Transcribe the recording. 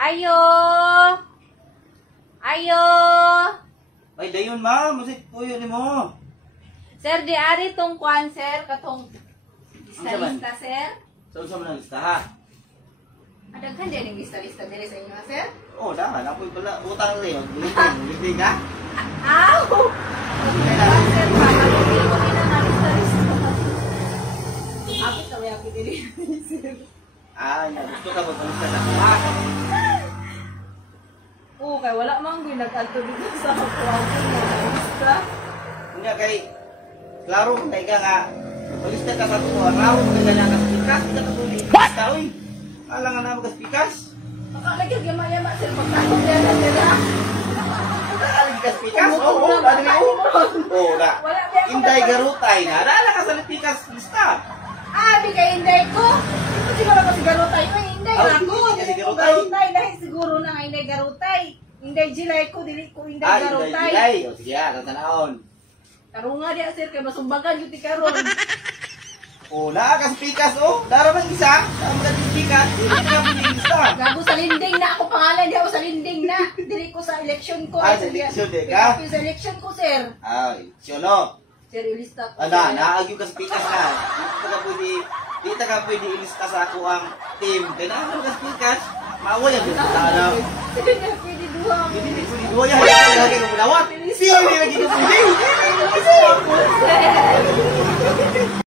Ayo! Ayo! Ay, dayon ma, musit puyo ni mo. Sir, di ari tong kuan, sir, katong Ano naman? lista-lista, sir. Saan mo ng listaha? Adaghan din yung lista-lista diri sa inyo, sir. Oh, dahan. Ako'y pala utang rin. Hindi ka? Aw! Kuan, sir, papatuloy ko din ang lista-lista. Apit kami ako diri, sir. Gusto ka ba palista na ako ha? Oo, kay wala mang ginag-alto dito sa kuwan ng lista. Hindi kay, klaro kung tayo ka nga, palista ka sa tuwa, klaro kung tayo ka spikas, hindi ka tuloy. Basta, uy! Alang nga na magaspikas. Makalagyan yama-yama, sir, pagkakot yan na nila. Nakalig ka spikas? Oo, ano nga oo na. Inday garutay na. Naala ka sa lipikas lista. Di ka inday ko. Ito siguro kasi garutay ko. Inday Ah, na ako. hindi kasi Dili ko garutay. garutay. Dahil siguro na nga inday garutay. Inday jilay ko. Dili ko inday garutay. Inday. O sige, tatanaon. Karunga diya sir. Kaya masumbagan yung tikaron. O, naa ka spikas, o. Dara man isa. Dara man ka spikas. Hindi ka mo yung lista. Gago sa linding na ako pangalan. Di ako sa linding na. Dili ko sa election ko. Sa election di ka? Sa election ko sir. Eleksyon, o. Sir, ilista ko. Naagyo ka spikas na. Di ta ka pwede ilista sa ako ang team. Kaya naagyo ka spikas. Maway ang gusto tanaw. Sige na, pwede duha. Hindi pwede duwa yan. Hindi lagi ng bulawat. Sino lagi ng bulawat? Sir.